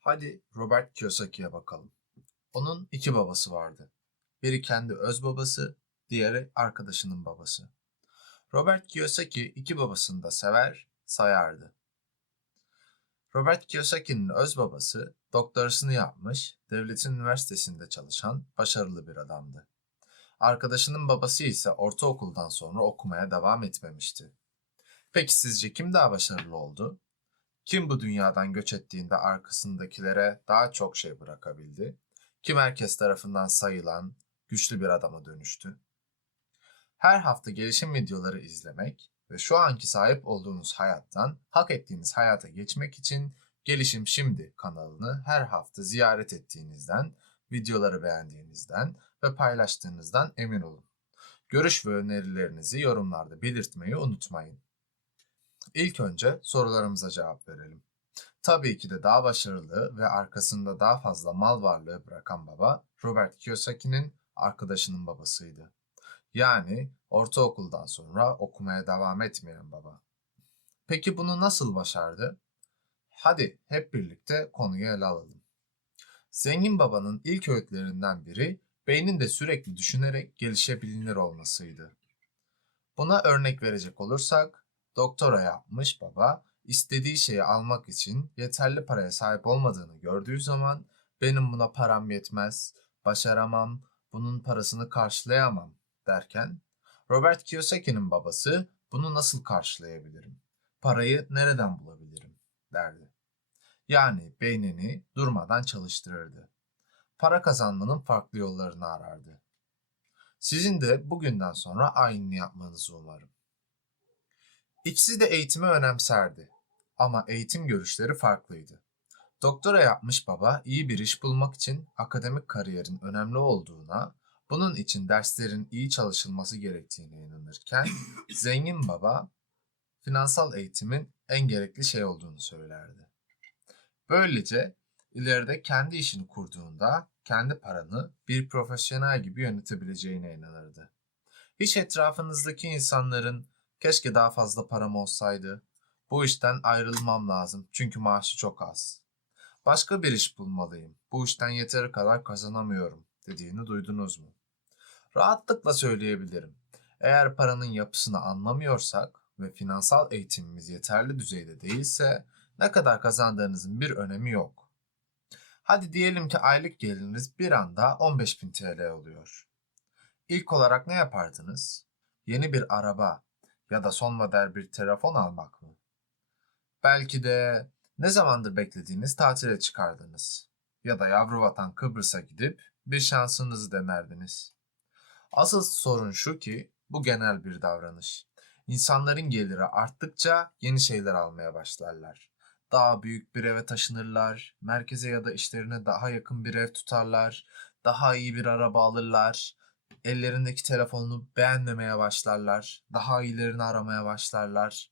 Hadi Robert Kiyosaki'ye bakalım. Onun iki babası vardı. Biri kendi öz babası, diğeri arkadaşının babası. Robert Kiyosaki iki babasını da sever, sayardı. Robert Kiyosaki'nin öz babası doktorasını yapmış, devletin üniversitesinde çalışan başarılı bir adamdı. Arkadaşının babası ise ortaokuldan sonra okumaya devam etmemişti. Peki sizce kim daha başarılı oldu? Kim bu dünyadan göç ettiğinde arkasındakilere daha çok şey bırakabildi? Kim herkes tarafından sayılan, güçlü bir adama dönüştü? Her hafta gelişim videoları izlemek ve şu anki sahip olduğunuz hayattan hak ettiğiniz hayata geçmek için Gelişim Şimdi kanalını her hafta ziyaret ettiğinizden, videoları beğendiğinizden ve paylaştığınızdan emin olun. Görüş ve önerilerinizi yorumlarda belirtmeyi unutmayın. İlk önce sorularımıza cevap verelim. Tabii ki de daha başarılı ve arkasında daha fazla mal varlığı bırakan baba Robert Kiyosaki'nin arkadaşının babasıydı. Yani ortaokuldan sonra okumaya devam etmeyen baba. Peki bunu nasıl başardı? Hadi hep birlikte konuyu ele alalım. Zengin babanın ilk öğütlerinden biri beyninde sürekli düşünerek gelişebilir olmasıydı. Buna örnek verecek olursak, doktora yapmış baba istediği şeyi almak için yeterli paraya sahip olmadığını gördüğü zaman benim buna param yetmez, başaramam, bunun parasını karşılayamam derken Robert Kiyosaki'nin babası bunu nasıl karşılayabilirim? Parayı nereden bulabilirim? derdi. Yani beynini durmadan çalıştırırdı. Para kazanmanın farklı yollarını arardı. Sizin de bugünden sonra aynını yapmanızı umarım. İkisi de eğitimi önemserdi ama eğitim görüşleri farklıydı. Doktora yapmış baba iyi bir iş bulmak için akademik kariyerin önemli olduğuna, bunun için derslerin iyi çalışılması gerektiğine inanırken, zengin baba finansal eğitimin en gerekli şey olduğunu söylerdi. Böylece ileride kendi işini kurduğunda kendi paranı bir profesyonel gibi yönetebileceğine inanırdı. Hiç etrafınızdaki insanların keşke daha fazla param olsaydı, bu işten ayrılmam lazım çünkü maaşı çok az. Başka bir iş bulmalıyım, bu işten yeteri kadar kazanamıyorum dediğini duydunuz mu? Rahatlıkla söyleyebilirim. Eğer paranın yapısını anlamıyorsak ve finansal eğitimimiz yeterli düzeyde değilse ne kadar kazandığınızın bir önemi yok. Hadi diyelim ki aylık geliriniz bir anda 15.000 TL oluyor. İlk olarak ne yapardınız? Yeni bir araba ya da son model bir telefon almak mı? Belki de ne zamandır beklediğiniz tatile çıkardınız. Ya da yavru vatan Kıbrıs'a gidip bir şansınızı denerdiniz. Asıl sorun şu ki bu genel bir davranış. İnsanların geliri arttıkça yeni şeyler almaya başlarlar. Daha büyük bir eve taşınırlar, merkeze ya da işlerine daha yakın bir ev tutarlar, daha iyi bir araba alırlar, ellerindeki telefonunu beğenmemeye başlarlar, daha iyilerini aramaya başlarlar.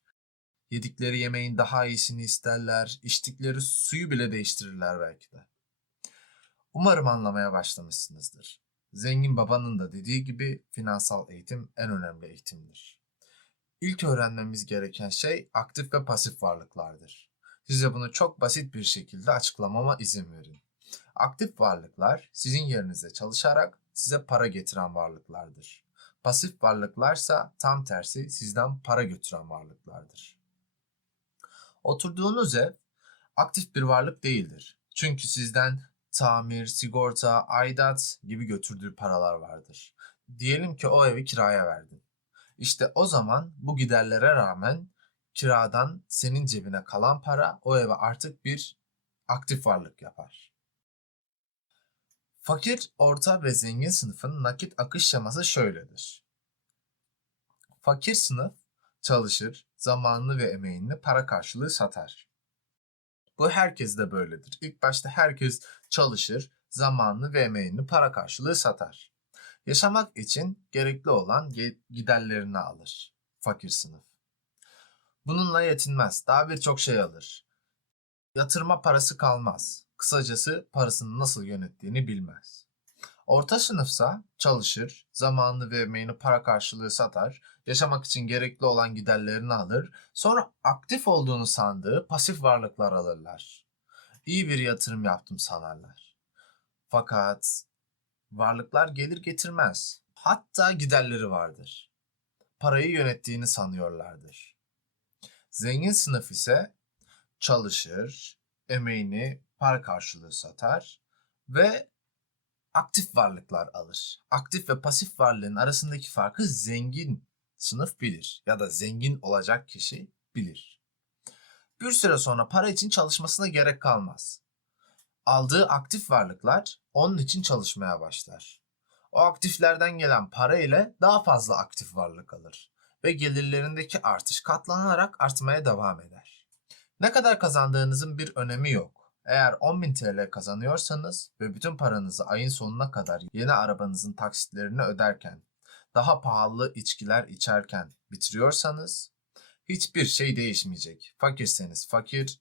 Yedikleri yemeğin daha iyisini isterler, içtikleri suyu bile değiştirirler belki de. Umarım anlamaya başlamışsınızdır. Zengin babanın da dediği gibi finansal eğitim en önemli eğitimdir. İlk öğrenmemiz gereken şey aktif ve pasif varlıklardır. Size bunu çok basit bir şekilde açıklamama izin verin. Aktif varlıklar sizin yerinize çalışarak size para getiren varlıklardır. Pasif varlıklarsa tam tersi sizden para götüren varlıklardır. Oturduğunuz ev aktif bir varlık değildir. Çünkü sizden tamir, sigorta, aidat gibi götürdüğü paralar vardır. Diyelim ki o evi kiraya verdin. İşte o zaman bu giderlere rağmen kiradan senin cebine kalan para o eve artık bir aktif varlık yapar. Fakir, orta ve zengin sınıfın nakit akış şeması şöyledir. Fakir sınıf çalışır, zamanını ve emeğini para karşılığı satar. Bu herkes de böyledir. İlk başta herkes çalışır, zamanını ve emeğini para karşılığı satar. Yaşamak için gerekli olan giderlerini alır fakir sınıf. Bununla yetinmez, daha birçok şey alır. Yatırma parası kalmaz. Kısacası parasını nasıl yönettiğini bilmez. Orta sınıfsa çalışır, zamanını ve emeğini para karşılığı satar, yaşamak için gerekli olan giderlerini alır, sonra aktif olduğunu sandığı pasif varlıklar alırlar. iyi bir yatırım yaptım sanarlar. Fakat varlıklar gelir getirmez. Hatta giderleri vardır. Parayı yönettiğini sanıyorlardır. Zengin sınıf ise çalışır, emeğini para karşılığı satar ve aktif varlıklar alır. Aktif ve pasif varlığın arasındaki farkı zengin sınıf bilir ya da zengin olacak kişi bilir. Bir süre sonra para için çalışmasına gerek kalmaz. Aldığı aktif varlıklar onun için çalışmaya başlar. O aktiflerden gelen para ile daha fazla aktif varlık alır ve gelirlerindeki artış katlanarak artmaya devam eder. Ne kadar kazandığınızın bir önemi yok. Eğer 10.000 TL kazanıyorsanız ve bütün paranızı ayın sonuna kadar yeni arabanızın taksitlerini öderken, daha pahalı içkiler içerken bitiriyorsanız hiçbir şey değişmeyecek. Fakirseniz fakir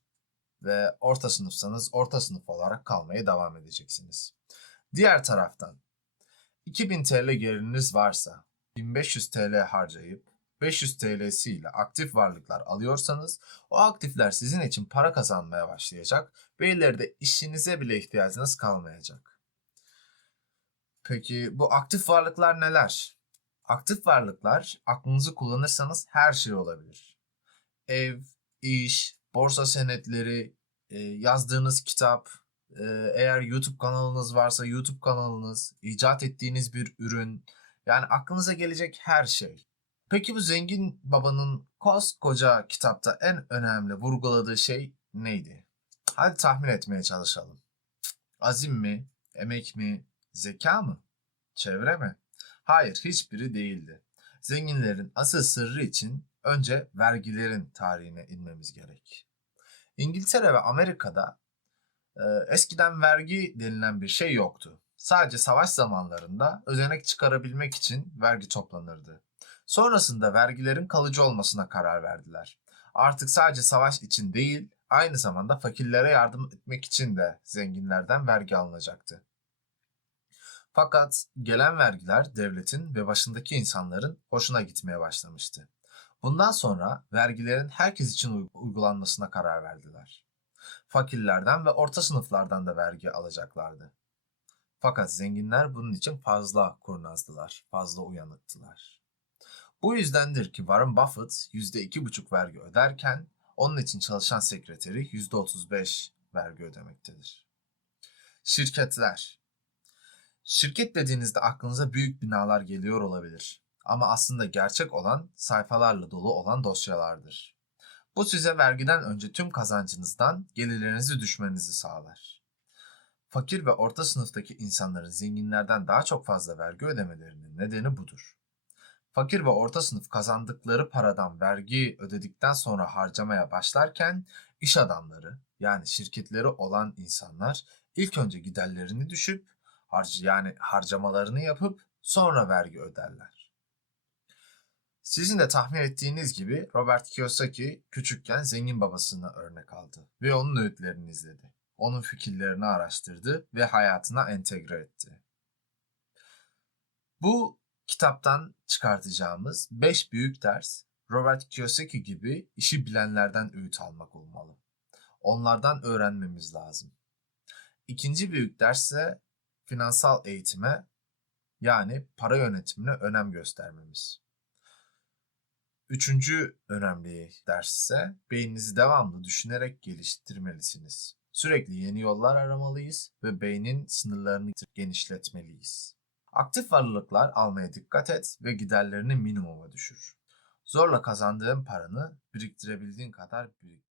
ve orta sınıfsanız orta sınıf olarak kalmaya devam edeceksiniz. Diğer taraftan 2000 TL geliriniz varsa 1500 TL harcayıp 500 TL'siyle aktif varlıklar alıyorsanız o aktifler sizin için para kazanmaya başlayacak ve ileride işinize bile ihtiyacınız kalmayacak. Peki bu aktif varlıklar neler? Aktif varlıklar aklınızı kullanırsanız her şey olabilir. Ev, iş, borsa senetleri, e, yazdığınız kitap, e, eğer YouTube kanalınız varsa YouTube kanalınız, icat ettiğiniz bir ürün, yani aklınıza gelecek her şey. Peki bu zengin babanın koskoca kitapta en önemli vurguladığı şey neydi? Hadi tahmin etmeye çalışalım. Azim mi, emek mi, zeka mı, çevre mi? Hayır, hiçbiri değildi. Zenginlerin asıl sırrı için önce vergilerin tarihine inmemiz gerek. İngiltere ve Amerika'da e, eskiden vergi denilen bir şey yoktu. Sadece savaş zamanlarında özenek çıkarabilmek için vergi toplanırdı. Sonrasında vergilerin kalıcı olmasına karar verdiler. Artık sadece savaş için değil, aynı zamanda fakirlere yardım etmek için de zenginlerden vergi alınacaktı. Fakat gelen vergiler devletin ve başındaki insanların hoşuna gitmeye başlamıştı. Bundan sonra vergilerin herkes için uygulanmasına karar verdiler. Fakirlerden ve orta sınıflardan da vergi alacaklardı. Fakat zenginler bunun için fazla kurnazdılar, fazla uyanıktılar. Bu yüzdendir ki Warren Buffett %2,5 vergi öderken onun için çalışan sekreteri %35 vergi ödemektedir. Şirketler Şirket dediğinizde aklınıza büyük binalar geliyor olabilir. Ama aslında gerçek olan sayfalarla dolu olan dosyalardır. Bu size vergiden önce tüm kazancınızdan gelirlerinizi düşmenizi sağlar. Fakir ve orta sınıftaki insanların zenginlerden daha çok fazla vergi ödemelerinin nedeni budur. Fakir ve orta sınıf kazandıkları paradan vergi ödedikten sonra harcamaya başlarken iş adamları yani şirketleri olan insanlar ilk önce giderlerini düşüp harc yani harcamalarını yapıp sonra vergi öderler. Sizin de tahmin ettiğiniz gibi Robert Kiyosaki küçükken zengin babasına örnek aldı ve onun öğütlerini izledi. Onun fikirlerini araştırdı ve hayatına entegre etti. Bu kitaptan çıkartacağımız 5 büyük ders Robert Kiyosaki gibi işi bilenlerden öğüt almak olmalı. Onlardan öğrenmemiz lazım. İkinci büyük ders ise finansal eğitime yani para yönetimine önem göstermemiz. Üçüncü önemli ders ise beyninizi devamlı düşünerek geliştirmelisiniz. Sürekli yeni yollar aramalıyız ve beynin sınırlarını genişletmeliyiz. Aktif varlıklar almaya dikkat et ve giderlerini minimuma düşür. Zorla kazandığın paranı biriktirebildiğin kadar biriktir.